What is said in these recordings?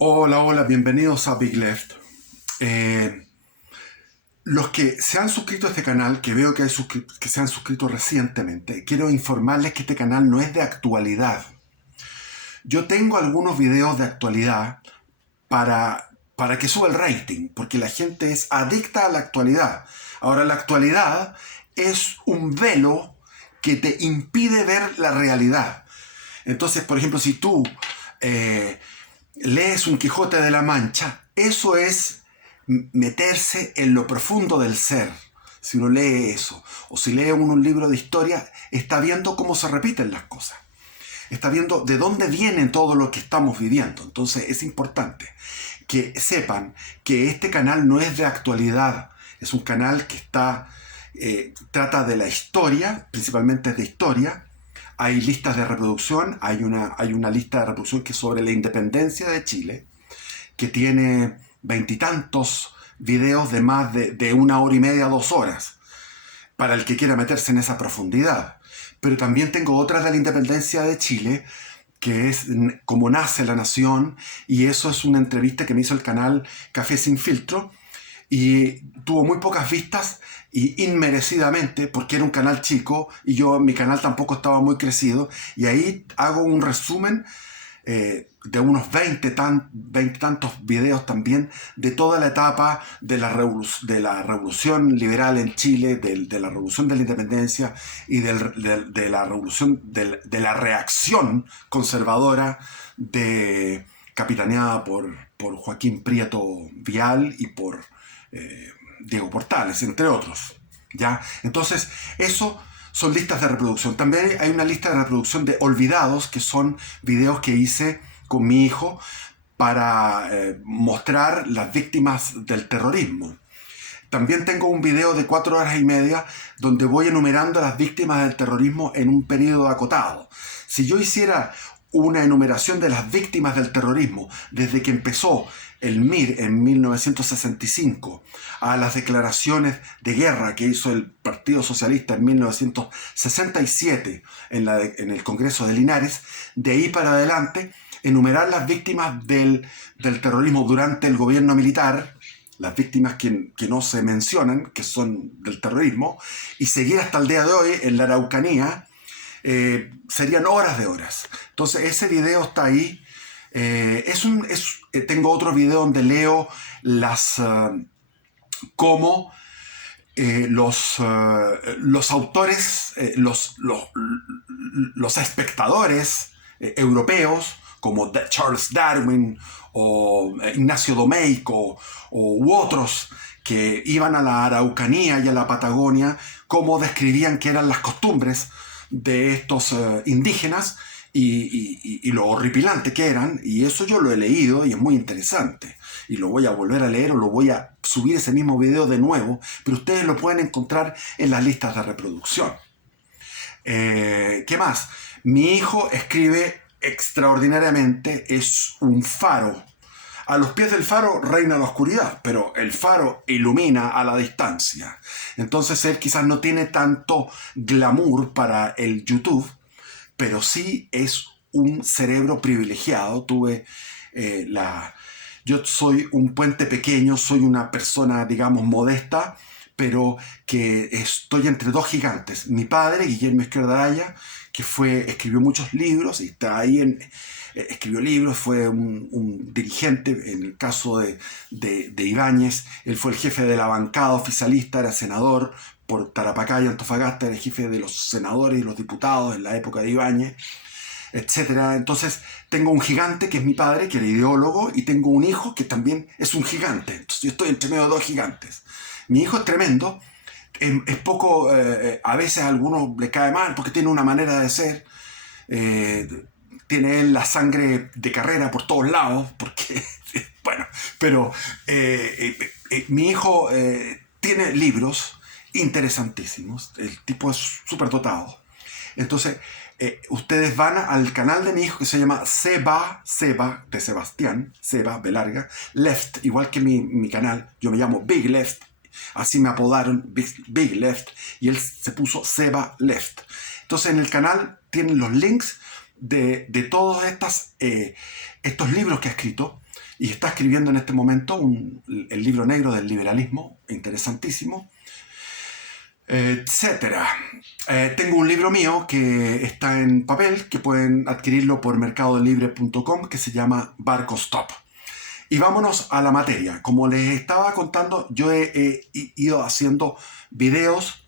Hola, hola, bienvenidos a Big Left. Eh, los que se han suscrito a este canal, que veo que, que se han suscrito recientemente, quiero informarles que este canal no es de actualidad. Yo tengo algunos videos de actualidad para que suba el rating, porque la gente es adicta a la actualidad. Ahora, la actualidad es un velo que te impide ver la realidad. Entonces, por ejemplo, si tú eh, lees un Quijote de la Mancha, eso es meterse en lo profundo del ser. Si uno lee eso, o si lee uno un libro de historia, está viendo cómo se repiten las cosas. Está viendo de dónde viene todo lo que estamos viviendo. Entonces es importante que sepan que este canal no es de actualidad. Es un canal que trata de la historia, principalmente de historia. Hay listas de reproducción, hay una lista de reproducción que es sobre la independencia de Chile, que tiene veintitantos videos de más de una hora y media, 2 horas, para el que quiera meterse en esa profundidad. Pero también tengo otras de la independencia de Chile, que es cómo nace la nación, y eso es una entrevista que me hizo el canal Café Sin Filtro, y tuvo muy pocas vistas y inmerecidamente porque era un canal chico y mi canal tampoco estaba muy crecido, y ahí hago un resumen de unos 20 tantos videos también de toda la etapa de la revolución liberal en Chile, de la revolución de la independencia y de la revolución, de la reacción conservadora capitaneada por Joaquín Prieto Vial y por Diego Portales, entre otros. ¿Ya? Entonces, eso son listas de reproducción. También hay una lista de reproducción de olvidados, que son videos que hice con mi hijo para mostrar las víctimas del terrorismo. También tengo un video de 4 horas y media donde voy enumerando a las víctimas del terrorismo en un periodo acotado. Si yo hiciera una enumeración de las víctimas del terrorismo desde que empezó el MIR en 1965 a las declaraciones de guerra que hizo el Partido Socialista en 1967 en el Congreso de Linares, de ahí para adelante, enumerar las víctimas del terrorismo durante el gobierno militar, las víctimas que no se mencionan, que son del terrorismo, y seguir hasta el día de hoy en la Araucanía, serían horas de horas. Entonces ese video está ahí. Tengo otro video donde leo cómo los autores, los espectadores europeos, como Charles Darwin o Ignacio Domeyko u otros que iban a la Araucanía y a la Patagonia, cómo describían que eran las costumbres de estos indígenas y lo horripilante que eran, y eso yo lo he leído y es muy interesante. Y lo voy a volver a leer o lo voy a subir ese mismo video de nuevo, pero ustedes lo pueden encontrar en las listas de reproducción. ¿Qué más? Mi hijo escribe extraordinariamente, es un faro. A los pies del faro reina la oscuridad, pero el faro ilumina a la distancia. Entonces él quizás no tiene tanto glamour para el YouTube, pero sí es un cerebro privilegiado. Yo soy un puente pequeño, soy una persona, digamos, modesta, pero que estoy entre dos gigantes. Mi padre, Guillermo Izquierda Araya, escribió muchos libros y está ahí escribió libros, fue un dirigente. En el caso de Ibáñez, él fue el jefe de la bancada oficialista, era senador por Tarapacá y Antofagasta, era el jefe de los senadores y los diputados en la época de Ibáñez, etcétera. Entonces tengo un gigante que es mi padre, que era ideólogo, y tengo un hijo que también es un gigante. Entonces yo estoy entre medio de dos gigantes. Mi hijo es tremendo, es poco, a veces a algunos le cae mal porque tiene una manera de ser, tiene él la sangre de carrera por todos lados, porque, bueno, pero mi hijo tiene libros interesantísimos, el tipo es súper dotado. Entonces, ustedes van al canal de mi hijo que se llama Seba de Sebastián, Seba de larga, Left, igual que mi canal. Yo me llamo Big Left, así me apodaron, Big Left, y él se puso Seba Left. Entonces en el canal tienen los links de todos estos libros que ha escrito. y está escribiendo en este momento el libro negro del liberalismo, interesantísimo, etcétera. Tengo un libro mío que está en papel, que pueden adquirirlo por mercadolibre.com, que se llama Barco Stop. Y vámonos a la materia. Como les estaba contando, yo he ido haciendo videos.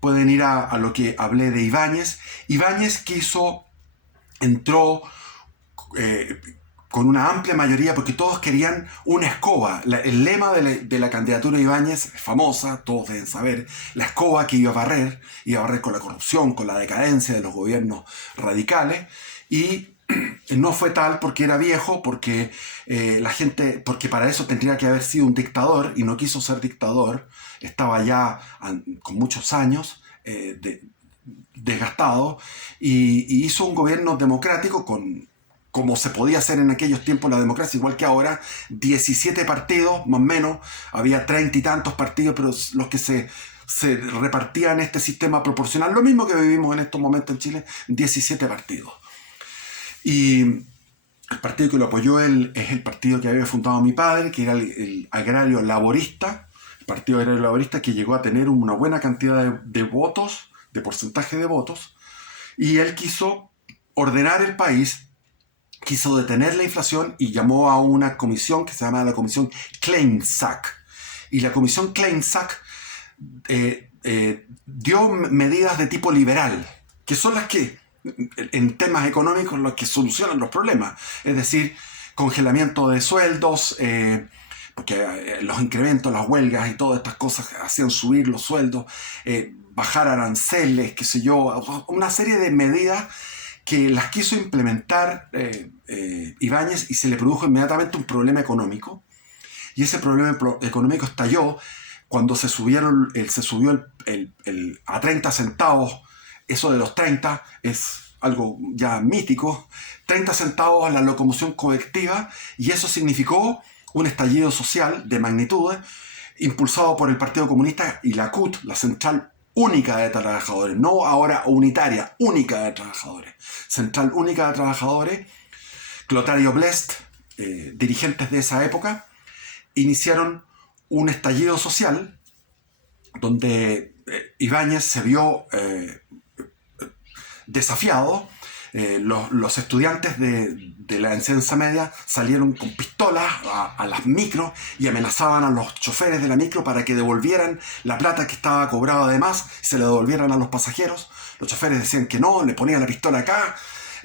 Pueden ir a lo que hablé de Ibáñez. Ibáñez entró con una amplia mayoría porque todos querían una escoba. El lema de la candidatura de Ibáñez es famosa, todos deben saber, la escoba que iba a barrer con la corrupción, con la decadencia de los gobiernos radicales, y no fue tal porque era viejo, porque porque para eso tendría que haber sido un dictador y no quiso ser dictador, estaba ya con muchos años desgastado, y hizo un gobierno democrático como se podía hacer en aquellos tiempos la democracia, igual que ahora, 17 partidos, más o menos, había 30 y tantos partidos, pero los que se repartían este sistema proporcional, lo mismo que vivimos en estos momentos en Chile, 17 partidos. Y el partido que lo apoyó él es el partido que había fundado mi padre, que era el Agrario Laborista, el Partido Agrario Laborista, que llegó a tener una buena cantidad de votos, de porcentaje de votos, y él quiso ordenar el país, quiso detener la inflación y llamó a una comisión que se llama la Comisión Klein-Sack. Y la Comisión Klein-Sack dio medidas de tipo liberal, que son las que, en temas económicos, los que solucionan los problemas. Es decir, congelamiento de sueldos, porque los incrementos, las huelgas y todas estas cosas hacían subir los sueldos, bajar aranceles, qué sé yo, una serie de medidas que las quiso implementar Ibáñez, y se le produjo inmediatamente un problema económico. Y ese problema económico estalló cuando se subió a 30 centavos. Eso de los 30 es algo ya mítico. 30 centavos a la locomoción colectiva, y eso significó un estallido social de magnitudes impulsado por el Partido Comunista y la CUT, la Central Única de Trabajadores, no ahora unitaria, única de trabajadores. Central Única de Trabajadores, Clotario Blest, dirigentes de esa época, iniciaron un estallido social donde Ibáñez se vio desafiado. Los estudiantes de la enseñanza media salieron con pistolas a las micros y amenazaban a los choferes de la micro para que devolvieran la plata que estaba cobrada de más, se la devolvieran a los pasajeros. Los choferes decían que no, le ponían la pistola acá.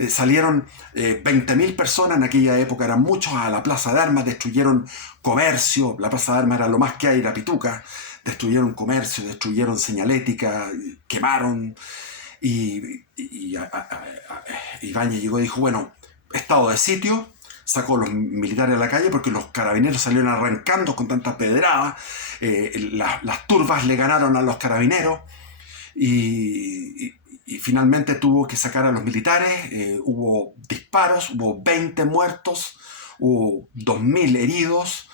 Salieron 20.000 personas, en aquella época eran muchos, a la Plaza de Armas, destruyeron comercio. La Plaza de Armas era lo más que hay, era Pituca. Destruyeron comercio, destruyeron señalética, quemaron. Y Ibáñez llegó y dijo, bueno, estado de sitio, sacó a los militares a la calle porque los carabineros salieron arrancando con tantas pedradas, las turbas le ganaron a los carabineros, y finalmente tuvo que sacar a los militares. Hubo disparos, hubo 20 muertos, hubo 2.000 heridos.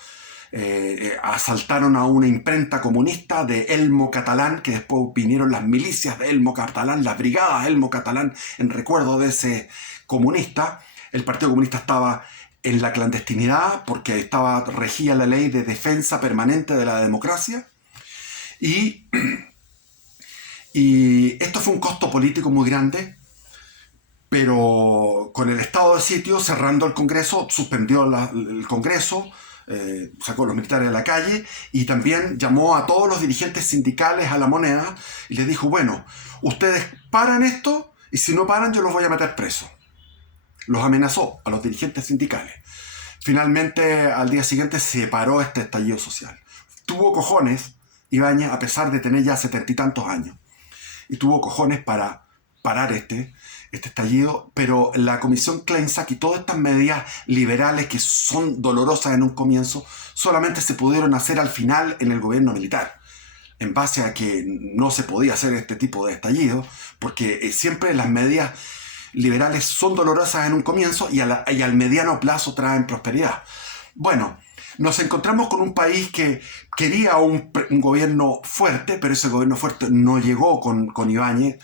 Asaltaron a una imprenta comunista de Elmo Catalán, que después vinieron las milicias de Elmo Catalán, las brigadas Elmo Catalán, en recuerdo de ese comunista. El Partido Comunista estaba en la clandestinidad porque regía la ley de defensa permanente de la democracia, y esto fue un costo político muy grande. Pero con el estado de sitio, cerrando el Congreso, suspendió el Congreso, sacó a los militares a la calle, y también llamó a todos los dirigentes sindicales a la moneda y les dijo, bueno, ustedes paran esto, y si no paran yo los voy a meter presos. Los amenazó a los dirigentes sindicales. Finalmente, al día siguiente se paró este estallido social. Tuvo cojones Ibáñez, a pesar de tener ya 70 y tantos años, y tuvo cojones para parar este estallido, pero la Comisión Klein-Sack y todas estas medidas liberales que son dolorosas en un comienzo solamente se pudieron hacer al final en el gobierno militar, en base a que no se podía hacer este tipo de estallido, porque siempre las medidas liberales son dolorosas en un comienzo y al mediano plazo traen prosperidad. Bueno, nos encontramos con un país que quería un gobierno fuerte, pero ese gobierno fuerte no llegó con Ibáñez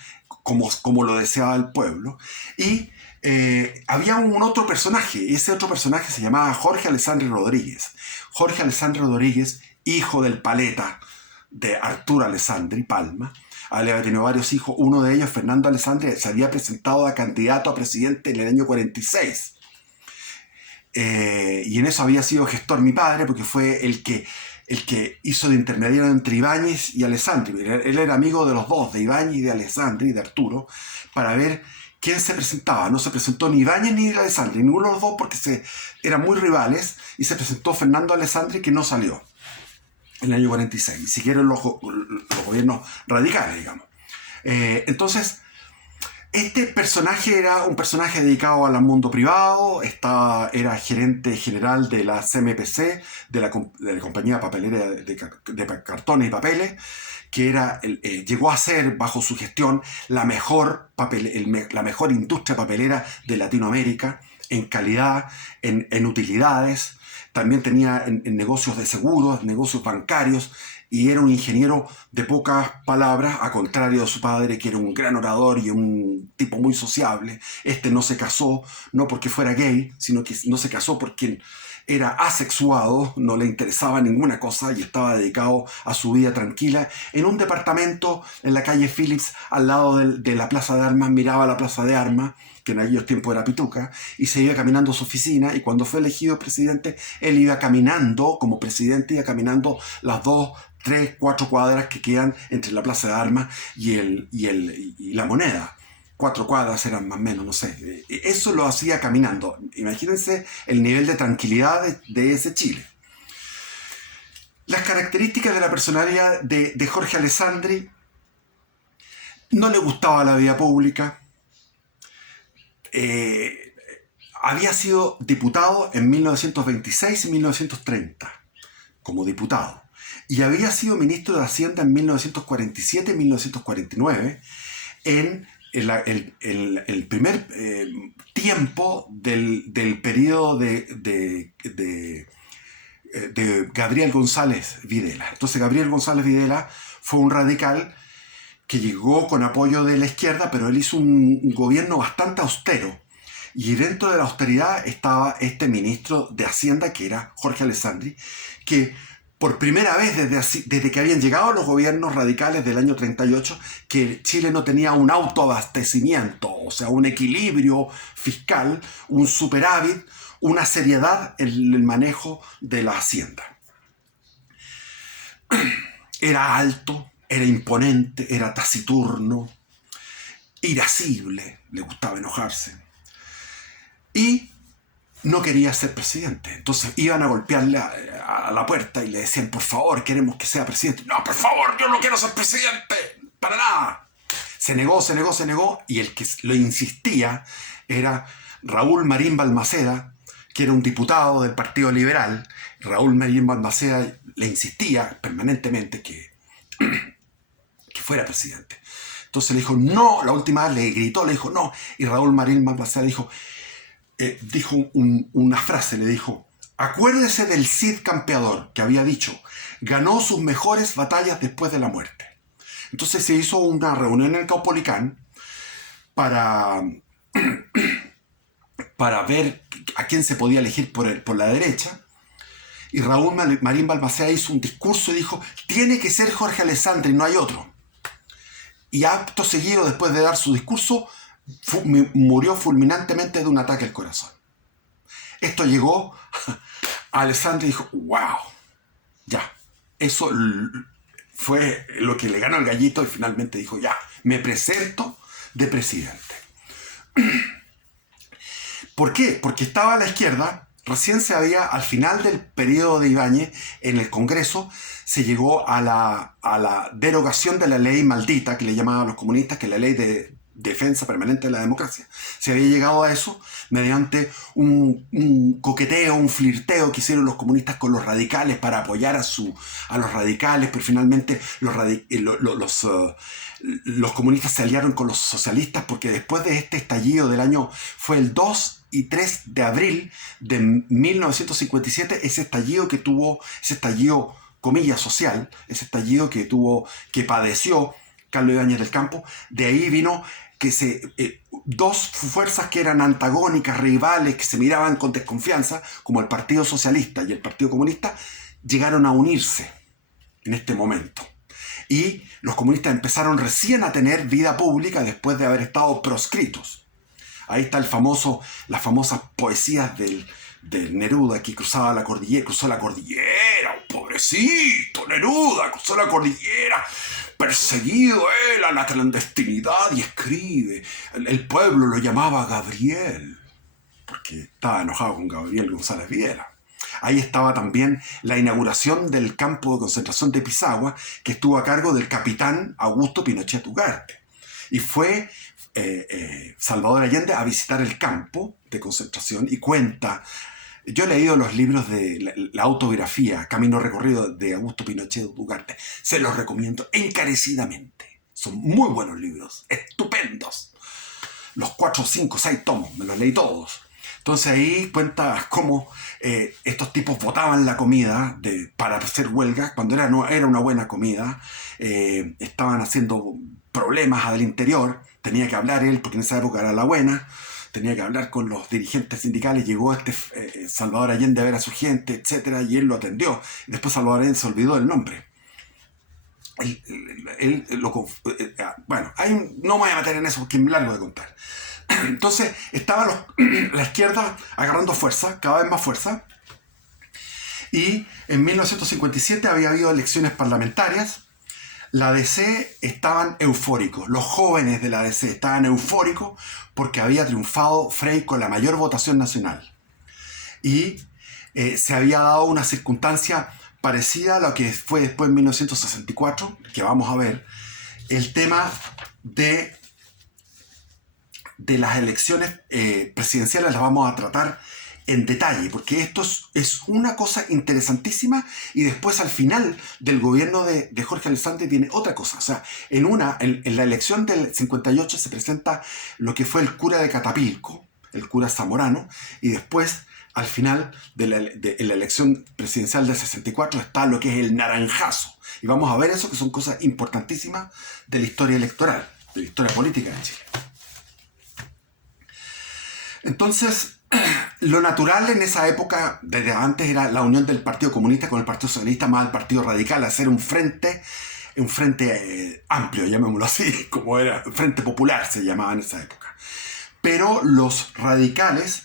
como lo deseaba el pueblo, y había un otro personaje, y ese otro personaje se llamaba Jorge Alessandri Rodríguez. Jorge Alessandri Rodríguez, hijo del paleta de Arturo Alessandri Palma, había tenido varios hijos. Uno de ellos, Fernando Alessandri, se había presentado a candidato a presidente en el año 46. Y en eso había sido gestor mi padre, porque fue el que hizo de intermediario entre Ibáñez y Alessandri. Él era amigo de los dos, de Ibáñez y de Alessandri, de Arturo, para ver quién se presentaba. No se presentó ni Ibáñez ni Alessandri, ninguno de los dos, porque eran muy rivales, y se presentó Fernando Alessandri, que no salió en el año 46. Y siguieron los gobiernos radicales, digamos. Entonces, este personaje era un personaje dedicado al mundo privado, era gerente general de la CMPC, de la compañía papelera de cartones y papeles, que llegó a ser, bajo su gestión, la mejor industria papelera de Latinoamérica, en calidad, en utilidades. También tenía en negocios de seguros, negocios bancarios, y era un ingeniero de pocas palabras, a contrario de su padre, que era un gran orador y un tipo muy sociable. No se casó, no porque fuera gay, sino que no se casó porque era asexuado, no le interesaba ninguna cosa y estaba dedicado a su vida tranquila. En un departamento en la calle Phillips, al lado de la Plaza de Armas, miraba la Plaza de Armas, que en aquellos tiempos era Pituca, y se iba caminando a su oficina, y cuando fue elegido presidente, él iba caminando, como presidente, iba caminando las 2, 3, 4 cuadras que quedan entre la Plaza de Armas y la Moneda. 4 cuadras eran más o menos, no sé. Eso lo hacía caminando. Imagínense el nivel de tranquilidad de ese Chile. Las características de la personalidad de Jorge Alessandri: no le gustaba la vida pública. Había sido diputado en 1926 y 1930 como diputado, y había sido ministro de Hacienda en 1947 y 1949 en el primer tiempo del periodo de Gabriel González Videla. Entonces Gabriel González Videla fue un radical que llegó con apoyo de la izquierda, pero él hizo un gobierno bastante austero. Y dentro de la austeridad estaba este ministro de Hacienda, que era Jorge Alessandri, que por primera vez desde que habían llegado los gobiernos radicales del año 38, que Chile no tenía un autoabastecimiento, o sea, un equilibrio fiscal, un superávit, una seriedad en el manejo de la Hacienda. Era alto, era imponente, era taciturno, irascible, le gustaba enojarse, y no quería ser presidente. Entonces iban a golpearle a la puerta y le decían: por favor, queremos que sea presidente. No, por favor, yo no quiero ser presidente, para nada. Se negó, y el que lo insistía era Raúl Marín Balmaceda, que era un diputado del Partido Liberal. Raúl Marín Balmaceda le insistía permanentemente que fuera presidente. Entonces le dijo no, la última vez le gritó, le dijo no, y Raúl Marín Balmaceda dijo una frase, le dijo: acuérdese del Cid campeador, que había dicho, ganó sus mejores batallas después de la muerte. Entonces se hizo una reunión en el Caupolicán para ver a quién se podía elegir por la derecha, y Raúl Marín Balmaceda hizo un discurso y dijo: tiene que ser Jorge Alessandri, no hay otro. Y acto seguido, después de dar su discurso, murió fulminantemente de un ataque al corazón. Esto llegó a Alessandri y dijo: wow, ya, eso fue lo que le ganó el gallito, y finalmente dijo: ya, me presento de presidente. ¿Por qué? Porque estaba a la izquierda. Recién al final del periodo de Ibáñez, en el Congreso, se llegó a la derogación de la ley maldita, que le llamaban los comunistas, que es la ley de defensa permanente de la democracia. Se había llegado a eso mediante un coqueteo, un flirteo que hicieron los comunistas con los radicales para apoyar a los radicales, pero finalmente los comunistas se aliaron con los socialistas, porque después de este estallido fue el 2 y 3 de abril de 1957, ese estallido comillas social, ese estallido que padeció Carlos Ibáñez del Campo, de ahí vino dos fuerzas que eran antagónicas, rivales, que se miraban con desconfianza, como el Partido Socialista y el Partido Comunista, llegaron a unirse en este momento. Y los comunistas empezaron recién a tener vida pública después de haber estado proscritos. Ahí está las famosas poesías del Neruda, que cruzó la cordillera, un pobrecito Neruda, cruzó la cordillera, perseguido él a la clandestinidad, y escribe, el pueblo lo llamaba Gabriel, porque estaba enojado con Gabriel González Videla. Ahí estaba también la inauguración del campo de concentración de Pisagua, que estuvo a cargo del capitán Augusto Pinochet Ugarte. Y fue Salvador Allende a visitar el campo de concentración y cuenta. Yo he leído los libros de la autobiografía Camino Recorrido de Augusto Pinochet Ugarte. Se los recomiendo encarecidamente. Son muy buenos libros, estupendos. Los 4, 5, 6 tomos, me los leí todos. Entonces ahí cuenta cómo estos tipos botaban la comida para hacer huelga, cuando era una buena comida. Estaban haciendo problemas al interior. Tenía que hablar él, porque en esa época era la buena. Tenía que hablar con los dirigentes sindicales. Llegó Salvador Allende a ver a su gente, etc. Y él lo atendió. Después Salvador Allende se olvidó del nombre. Bueno, no me voy a meter en eso porque es largo de contar. Entonces estaba la izquierda agarrando fuerza, cada vez más fuerza. Y en 1957 había habido elecciones parlamentarias. La DC estaban eufóricos, los jóvenes de la DC estaban eufóricos porque había triunfado Frei con la mayor votación nacional. Y se había dado una circunstancia parecida a lo que fue después en 1964, que vamos a ver, el tema de las elecciones presidenciales las vamos a tratar en detalle, porque esto es una cosa interesantísima, y después al final del gobierno de Jorge Alessandri viene otra cosa. O sea, en la elección del 58 se presenta lo que fue el cura de Catapilco, el cura Zamorano, y después al final de la elección presidencial del 64 está lo que es el naranjazo. Y vamos a ver eso, que son cosas importantísimas de la historia electoral, de la historia política de Chile. Entonces, lo natural en esa época, desde antes, era la unión del Partido Comunista con el Partido Socialista más el Partido Radical, hacer un frente amplio, llamémoslo así, como era, Frente Popular se llamaba en esa época. Pero los radicales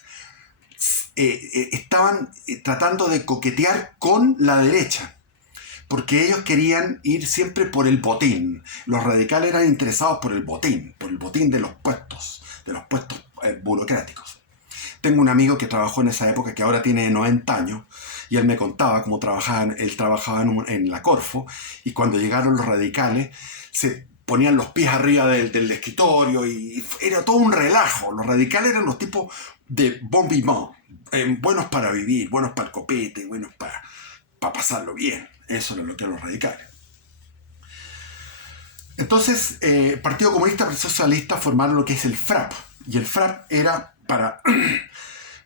estaban tratando de coquetear con la derecha, porque ellos querían ir siempre por el botín. Los radicales eran interesados por el botín de los puestos burocráticos. Tengo un amigo que trabajó en esa época, que ahora tiene 90 años, y él me contaba cómo él trabajaba en la Corfo, y cuando llegaron los radicales se ponían los pies arriba del escritorio, y era todo un relajo. Los radicales eran los tipos de bon vivant, buenos para vivir, buenos para el copete, buenos para pasarlo bien. Eso era lo que eran los radicales. Entonces, Partido Comunista y Partido Socialista formaron lo que es el FRAP, y el FRAP era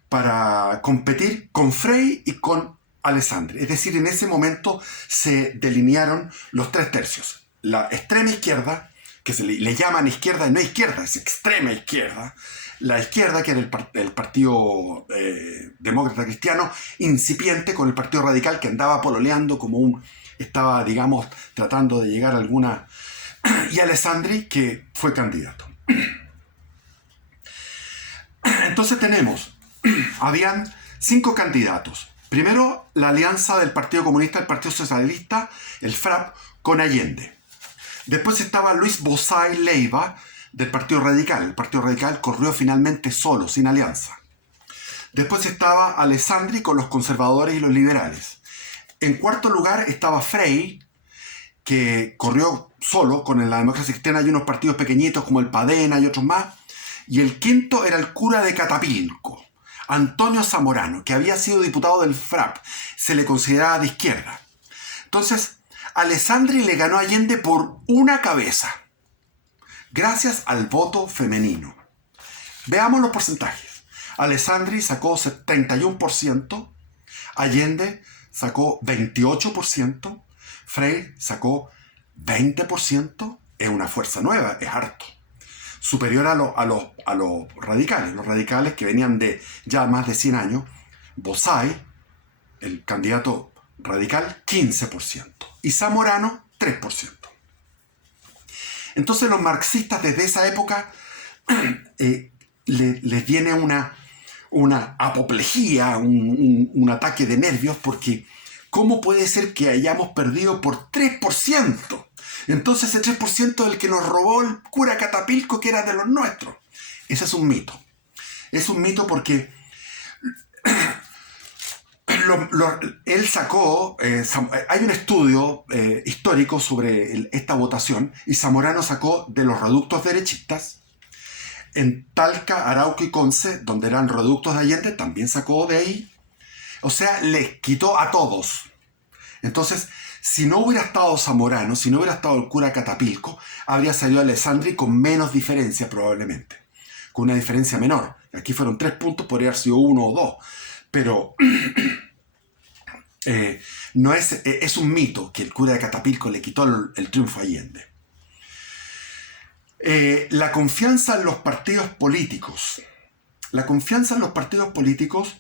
para competir con Frei y con Alessandri. Es decir, en ese momento se delinearon los 3 tercios. La extrema izquierda, que se le llaman izquierda, no izquierda, es extrema izquierda. La izquierda, que era el Partido Demócrata Cristiano, incipiente, con el Partido Radical, que andaba pololeando estaba, digamos, tratando de llegar a alguna... y Alessandri, que fue candidato. Entonces habían 5 candidatos. Primero, la alianza del Partido Comunista, el Partido Socialista, el FRAP, con Allende. Después estaba Luis Bozay Leiva, del Partido Radical. El Partido Radical corrió finalmente solo, sin alianza. Después estaba Alessandri con los conservadores y los liberales. En cuarto lugar estaba Frei, que corrió solo con la democracia cristiana y unos partidos pequeñitos como el Padena y otros más. Y el quinto era el cura de Catapilco, Antonio Zamorano, que había sido diputado del FRAP. Se le consideraba de izquierda. Entonces, Alessandri le ganó a Allende por una cabeza, gracias al voto femenino. Veamos los porcentajes. Alessandri sacó 31%, Allende sacó 28%, Frei sacó 20%. Es una fuerza nueva, es harto. superior a los radicales. Los radicales que venían de ya más de 100 años, Bozay, el candidato radical, 15%. Y Zamorano, 3%. Entonces los marxistas desde esa época les viene una apoplejía, un ataque de nervios, porque ¿cómo puede ser que hayamos perdido por 3%? Entonces ese 3% es el que nos robó el cura Catapilco, que era de los nuestros. Ese es un mito. Es un mito porque él sacó, hay un estudio histórico sobre esta votación, y Zamorano sacó de los reductos derechistas. En Talca, Arauco y Conce, donde eran reductos de Allende, también sacó de ahí. O sea, les quitó a todos. Entonces, si no hubiera estado Zamorano, si no hubiera estado el cura Catapilco, habría salido Alessandri con menos diferencia probablemente. Con una diferencia menor. Aquí fueron 3 puntos, podría haber sido 1 o 2. Pero no es un mito que el cura de Catapilco le quitó el triunfo a Allende. La confianza en los partidos políticos. La confianza en los partidos políticos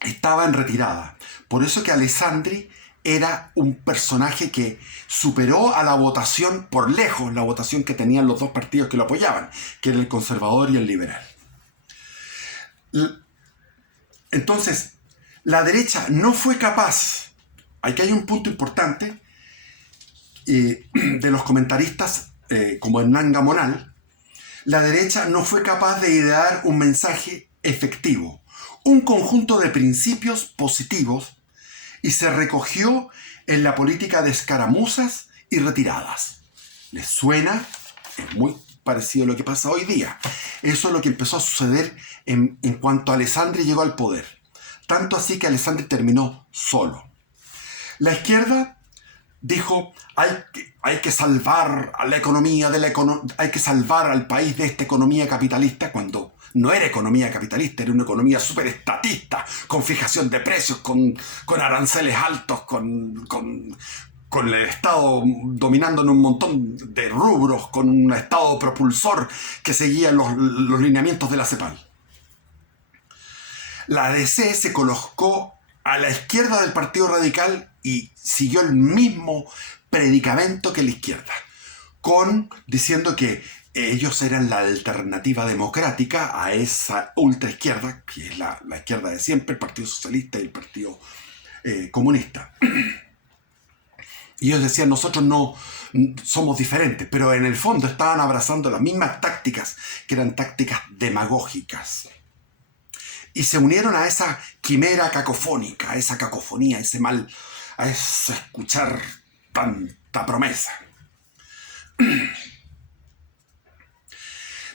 estaba en retirada. Por eso que Alessandri era un personaje que superó a la votación por lejos, la votación que tenían los dos partidos que lo apoyaban, que era el conservador y el liberal. Entonces, la derecha no fue capaz, aquí hay un punto importante, de los comentaristas como Hernán Gamonal, la derecha no fue capaz de idear un mensaje efectivo, un conjunto de principios positivos, y se recogió en la política de escaramuzas y retiradas. ¿Les suena? Es muy parecido a lo que pasa hoy día. Eso es lo que empezó a suceder en cuanto Alessandri llegó al poder. Tanto así que Alessandri terminó solo. La izquierda dijo, hay que salvar a la economía, hay que salvar al país de esta economía capitalista, cuando no era economía capitalista, era una economía súper estatista, con fijación de precios, con aranceles altos, con el Estado dominando en un montón de rubros, con un Estado propulsor que seguía los lineamientos de la CEPAL. La ADC se colocó a la izquierda del Partido Radical y siguió el mismo predicamento que la izquierda, diciendo que ellos eran la alternativa democrática a esa ultraizquierda, que es la izquierda de siempre, el Partido Socialista y el Partido Comunista. Y ellos decían, nosotros no somos diferentes, pero en el fondo estaban abrazando las mismas tácticas, que eran tácticas demagógicas. Y se unieron a esa quimera cacofónica, a esa cacofonía, a ese escuchar tanta promesa.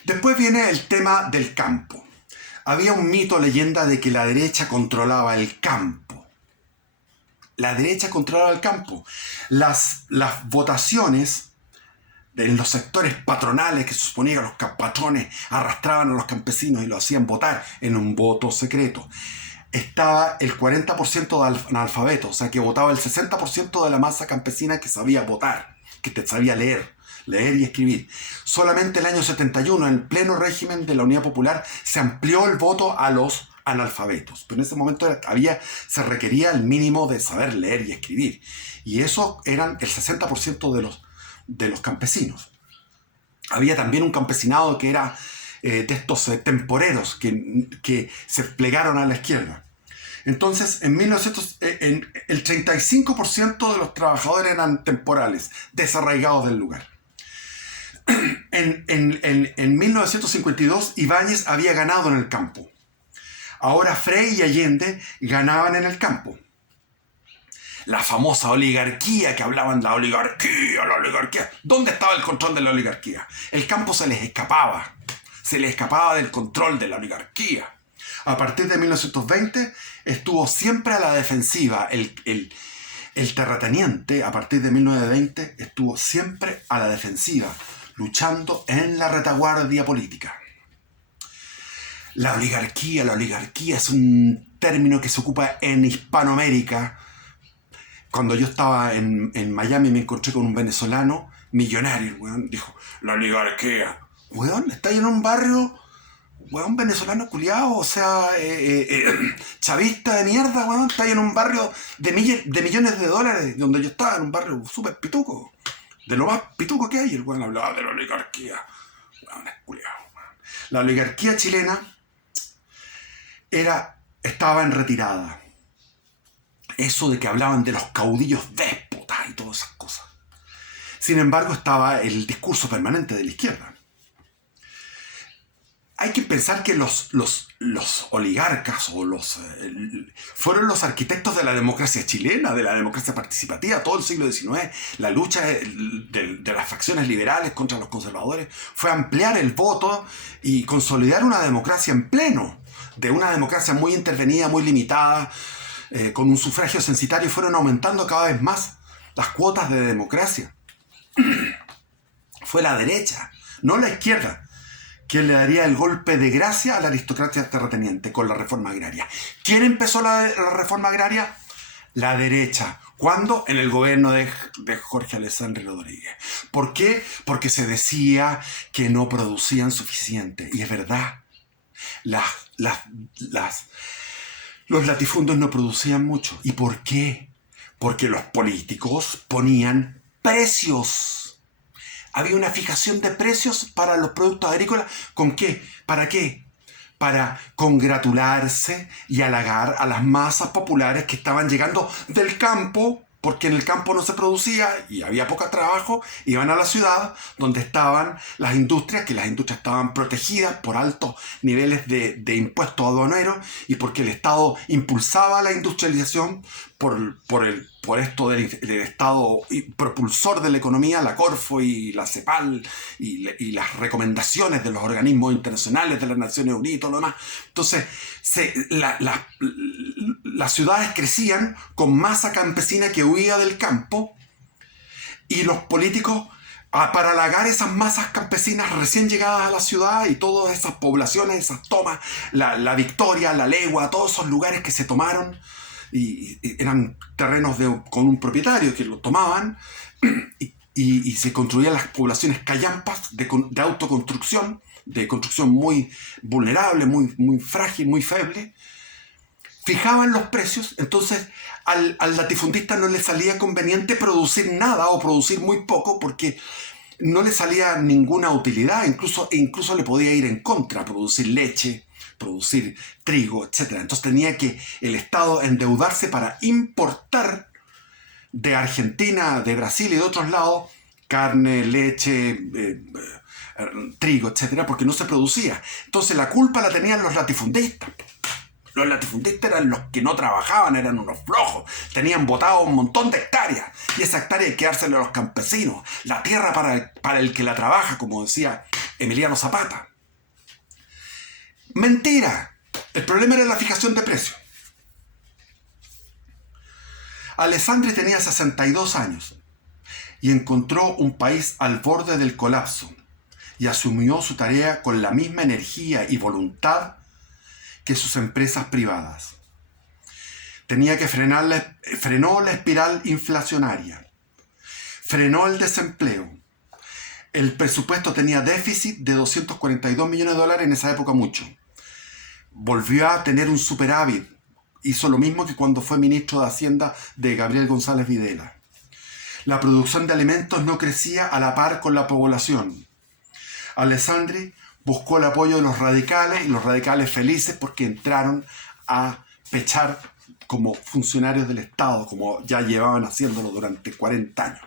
Después viene el tema del campo. Había un mito, leyenda, de que la derecha controlaba el campo. La derecha controlaba el campo. Las votaciones en los sectores patronales, que se suponía que los patrones arrastraban a los campesinos y lo hacían votar en un voto secreto, estaba el 40% de analfabetos, o sea que votaba el 60% de la masa campesina que sabía votar, que sabía leer y escribir. Solamente el año 71, en el pleno régimen de la Unidad Popular, se amplió el voto a los analfabetos, pero en ese momento se requería el mínimo de saber leer y escribir, y eso eran el 60% de los campesinos. Había también un campesinado que era de estos temporeros que se plegaron a la izquierda. Entonces, en el 35% de los trabajadores eran temporales, desarraigados del lugar. En 1952, Ibáñez había ganado en el campo. Ahora Frei y Allende ganaban en el campo. La famosa oligarquía, que hablaban de la oligarquía. ¿Dónde estaba el control de la oligarquía? El campo se les escapaba del control de la oligarquía. A partir de 1920 estuvo siempre a la defensiva. El terrateniente, a partir de 1920, estuvo siempre a la defensiva, luchando en la retaguardia política. La oligarquía es un término que se ocupa en Hispanoamérica. Cuando yo estaba en Miami me encontré con un venezolano millonario, dijo, la oligarquía. Weón, está en un barrio, weón, venezolano culiado, o sea, chavista de mierda, weón, está en un barrio de millones de dólares, donde yo estaba, en un barrio súper pituco, de lo más pituco que hay. El weón hablaba de la oligarquía, weón, es culiado, weón. La oligarquía chilena estaba en retirada. Eso de que hablaban de los caudillos déspotas y todas esas cosas. Sin embargo, estaba el discurso permanente de la izquierda. Hay que pensar que los oligarcas fueron los arquitectos de la democracia chilena, de la democracia participativa, todo el siglo XIX. La lucha de las facciones liberales contra los conservadores fue ampliar el voto y consolidar una democracia en pleno, de una democracia muy intervenida, muy limitada, con un sufragio censitario. Fueron aumentando cada vez más las cuotas de democracia. Fue la derecha, no la izquierda, quien le daría el golpe de gracia a la aristocracia terrateniente con la reforma agraria. ¿Quién empezó la reforma agraria? La derecha. ¿Cuándo? En el gobierno de Jorge Alessandri Rodríguez. ¿Por qué? Porque se decía que no producían suficiente. Y es verdad. Los latifundios no producían mucho. ¿Y por qué? Porque los políticos ponían precios. Había una fijación de precios para los productos agrícolas. ¿Con qué? ¿Para qué? Para congratularse y halagar a las masas populares que estaban llegando del campo, porque en el campo no se producía y había poco trabajo. Iban a la ciudad donde estaban las industrias, que las industrias estaban protegidas por altos niveles de impuestos aduaneros y porque el Estado impulsaba la industrialización por esto del Estado propulsor de la economía, la Corfo y la CEPAL y las recomendaciones de los organismos internacionales de las Naciones Unidas y todo lo demás. Entonces, las ciudades crecían con masa campesina que huía del campo y los políticos, para halagar esas masas campesinas recién llegadas a la ciudad y todas esas poblaciones, esas tomas, la Victoria, la Legua, todos esos lugares que se tomaron, y eran terrenos con un propietario que los tomaban y se construían las poblaciones callampas de autoconstrucción, de construcción muy vulnerable, muy frágil, muy feble. Fijaban los precios. Entonces al latifundista no le salía conveniente producir nada o producir muy poco, porque no le salía ninguna utilidad, incluso le podía ir en contra producir leche, producir trigo, etc. Entonces tenía que el Estado endeudarse para importar de Argentina, de Brasil y de otros lados carne, leche, trigo, etc., porque no se producía. Entonces la culpa la tenían los latifundistas. Los latifundistas eran los que no trabajaban, eran unos flojos, tenían botado un montón de hectáreas, y esa hectárea hay que dársela a los campesinos, la tierra para el que la trabaja, como decía Emiliano Zapata. Mentira. El problema era la fijación de precios. Alessandri tenía 62 años y encontró un país al borde del colapso y asumió su tarea con la misma energía y voluntad que sus empresas privadas. Frenó la espiral inflacionaria, frenó el desempleo. El presupuesto tenía déficit de 242 millones de dólares, en esa época mucho. Volvió a tener un superávit. Hizo lo mismo que cuando fue ministro de Hacienda de Gabriel González Videla. La producción de alimentos no crecía a la par con la población. Alessandri buscó el apoyo de los radicales, y los radicales felices porque entraron a pechar como funcionarios del Estado, como ya llevaban haciéndolo durante 40 años.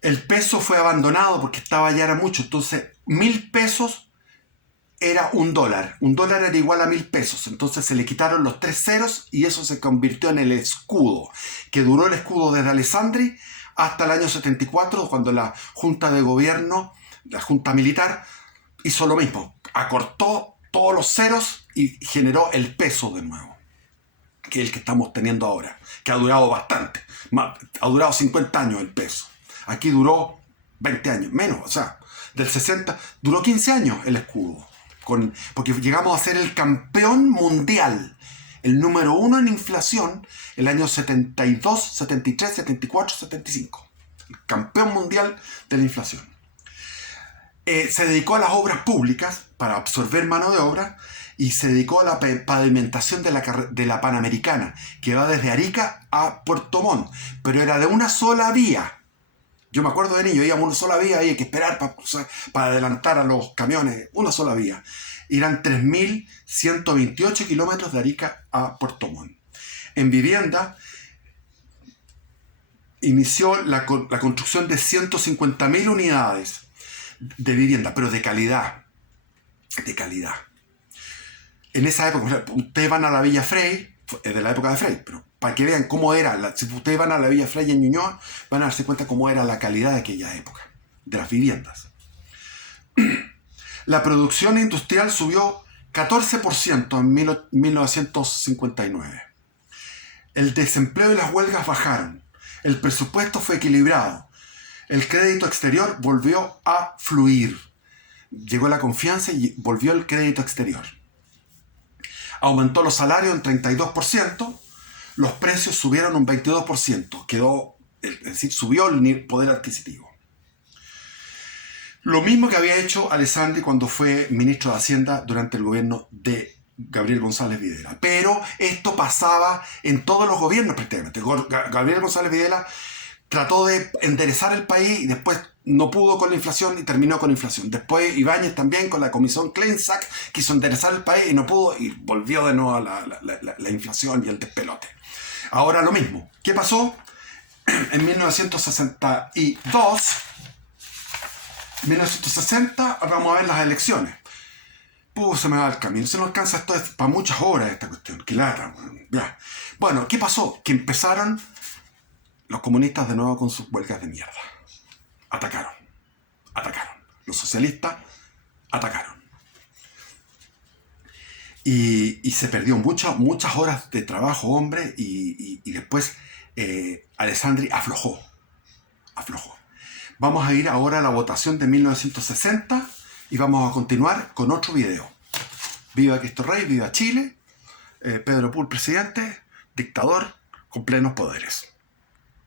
El peso fue abandonado porque ya era mucho. Entonces 1.000 pesos era $1. $1 era igual a 1.000 pesos. Entonces se le quitaron los 3 ceros y eso se convirtió en el escudo, que duró el escudo desde Alessandri hasta el año 74, cuando la Junta de Gobierno, la Junta Militar, hizo lo mismo. Acortó todos los ceros y generó el peso de nuevo, que es el que estamos teniendo ahora, que ha durado bastante. Ha durado 50 años el peso. Aquí duró 20 años, menos, o sea, del 60, duró 15 años el escudo. Porque llegamos a ser el campeón mundial, el número 1 en inflación, el año 72, 73, 74, 75. El campeón mundial de la inflación. Se dedicó a las obras públicas para absorber mano de obra y se dedicó a la pavimentación de la Panamericana, que va desde Arica a Puerto Montt, pero era de una sola vía. Yo me acuerdo de niño, íbamos una sola vía, había que esperar para adelantar a los camiones, una sola vía. Eran 3.128 kilómetros de Arica a Puerto Montt. En vivienda, inició la construcción de 150.000 unidades de vivienda, pero de calidad. De calidad. En esa época, ustedes van a la Villa Frey, es de la época de Frey, pero para que vean cómo era, si ustedes van a la Villa Frey en Ñuñoa, van a darse cuenta cómo era la calidad de aquella época, de las viviendas. La producción industrial subió 14% en 1959. El desempleo y las huelgas bajaron. El presupuesto fue equilibrado. El crédito exterior volvió a fluir. Llegó la confianza y volvió el crédito exterior. Aumentó los salarios en 32%, los precios subieron un 22%, es decir, subió el poder adquisitivo. Lo mismo que había hecho Alessandri cuando fue ministro de Hacienda durante el gobierno de Gabriel González Videla. Pero esto pasaba en todos los gobiernos prácticamente. Gabriel González Videla trató de enderezar el país y después no pudo con la inflación y terminó con inflación. Después Ibáñez también con la comisión Kleinsack quiso enderezar el país y no pudo y volvió de nuevo a la inflación y el despelote. Ahora lo mismo. ¿Qué pasó? En 1960 vamos a ver las elecciones. Se me va el camino. Se nos alcanza esto para muchas horas esta cuestión. Qué lata. Ya. Bueno, ¿qué pasó? Que empezaron los comunistas de nuevo con sus huelgas de mierda. Atacaron. Los socialistas atacaron. Y se perdió muchas horas de trabajo, hombre, y después Alessandri aflojó. Vamos a ir ahora a la votación de 1960 y vamos a continuar con otro video. Viva Cristo Rey, viva Chile, Pedro Pul presidente, dictador con plenos poderes.